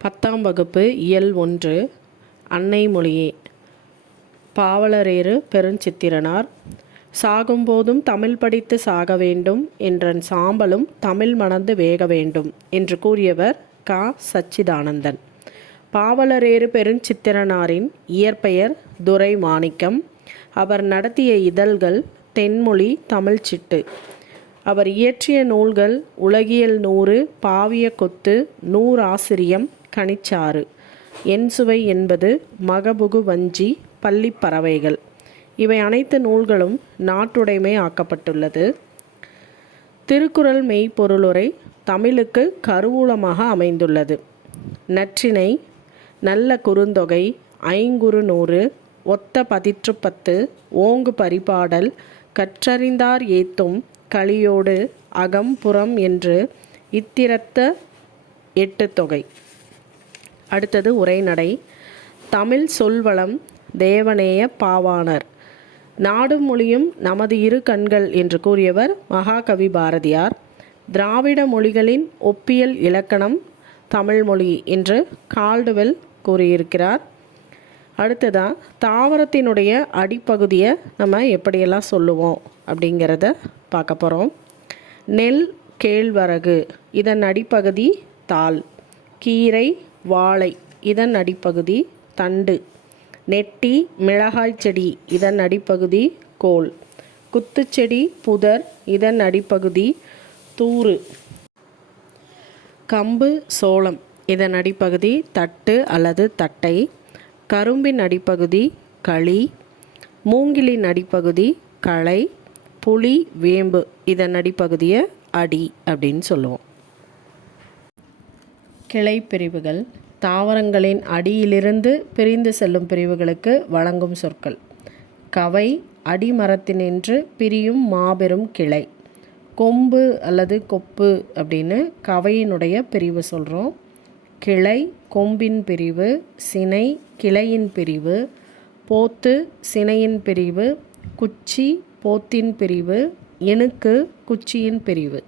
10ஆம் வகுப்பு இயல் 1 அன்னை மொழியே. பாவலரேறு பெருஞ்சித்திரனார். சாகும்போதும் தமிழ் படித்து சாக வேண்டும் என்றன் சாம்பலும் தமிழ் மணந்து வேக வேண்டும் என்று கூறியவர் க. சச்சிதானந்தன். பாவலரேறு பெருஞ்சித்திரனாரின் இயற்பெயர் துரை மாணிக்கம். அவர் நடத்திய இதழ்கள் தென்மொழி, தமிழ்ச்சிட்டு. அவர் இயற்றிய நூல்கள் உலகியல் 100, பாவிய கொத்து, நூறாசிரியம், கனிச்சாறு, என்சுவை என்பது, மகபுகு வஞ்சி, பள்ளிப் பறவைகள். இவை அனைத்து நூல்களும் நாட்டுடைமை ஆக்கப்பட்டுள்ளது. திருக்குறள் மெய்ப்பொருளுரை தமிழுக்கு கருவூலமாக அமைந்துள்ளது. நற்றிணை, நல்ல குறுந்தொகை, ஐங்குறு 100, ஒத்த பதிற்று 10, ஓங்கு பரிபாடல், கற்றறிந்தார் ஏத்தும், கலியோடு, அகம் புறம் என்று இத்திரத்த 8 தொகை. அடுத்தது உரைநடை. தமிழ் சொல்வளம் தேவநேய பாவாணர். நாடும் மொழியும் நமது இரு கண்கள் என்று கூறியவர் மகாகவி பாரதியார். திராவிட மொழிகளின் ஒப்பியல் இலக்கணம் தமிழ்மொழி என்று கால்டுவெல் கூறியிருக்கிறார். அடுத்ததான் தாவரத்தினுடைய அடிப்பகுதியை நம்ம எப்படியெல்லாம் சொல்லுவோம் அப்படிங்கிறத பார்க்க போகிறோம். நெல், கேழ்வரகு இதன் அடிப்பகுதி தாள். கீரை, வாழை இதன் அடிப்பகுதி தண்டு. நெட்டி, மிளகாய் செடி இதன் அடிப்பகுதி கோல். குத்துச்செடி, புதர் இதன் அடிப்பகுதி தூறு. கம்பு, சோளம் இதன் அடிப்பகுதி தட்டு அல்லது தட்டை. கரும்பின் அடிப்பகுதி களி. மூங்கிலின் அடிப்பகுதி களை. புளி, வேம்பு இதன் அடிப்பகுதியை அடி அப்படின்னு சொல்லுவோம். கிளை பிரிவுகள். தாவரங்களின் அடியிலிருந்து பிரிந்து செல்லும் பிரிவுகளுக்கு வழங்கும் சொற்கள். கவை, அடிமரத்தினின்று பிரியும் மாபெரும் கிளை. கொம்பு அல்லது கொப்பு அப்படின்னு கவையினுடைய பிரிவு சொல்கிறோம். கிளை, கொம்பின் பிரிவு. சினை, கிளையின் பிரிவு. போத்து, சினையின் பிரிவு. குச்சி, போத்தின் பிரிவு. இணுக்கு, குச்சியின் பிரிவு.